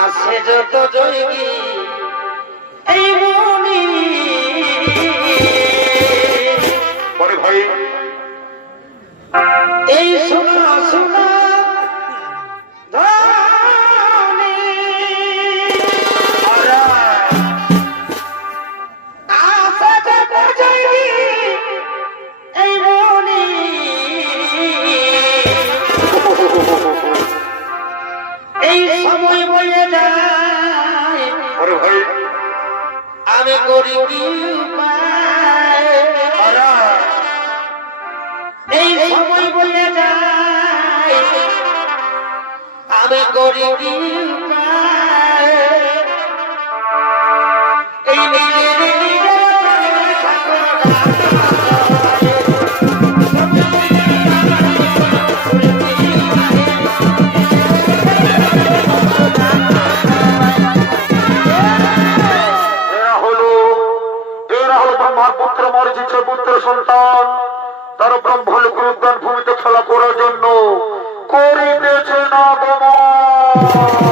আছে যত জৈবী এই মনি। পরে ভাই। এই শোনা শোনা আর করি কি এই সময় বলে যায় আমি করি কি এই এরা হলো ব্রহ্মার পুত্র মরিচিত পুত্র, সন্তান, তারা ব্রহ্ম হলো গুরুদান ভূমিতে খেলা করার জন্য করিতেছে না তোমার